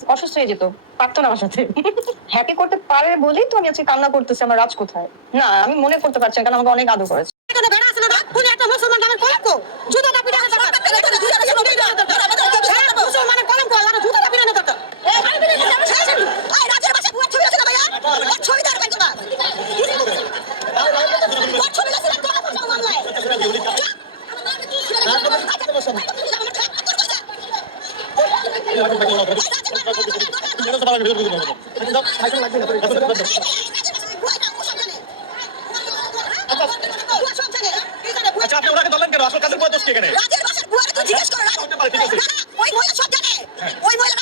অসুস্থ হয়ে যেত পারতো না আমার সাথে। হ্যাপি করতে পারে বলেই তো আমি আজকে কান্না করতেছি আমার রাজ কোথায়? না আমি মনে করতে পারছি না কারণ আমাকে অনেক আদর করেছে। ছবি আছে না ভাইয়া ওর ছবি দেওয়ার বাইক না ওর ছবি আছে না তোরা করছ মামলায় আচ্ছা আপনি ওনাকে ধরলেন কেন? আসল কাজের বয়স এখানে? রাজের বাসার বুয়ারে তো জিজ্ঞেস করো রাজ ওই মহিলা সব জানে ওই মহিলা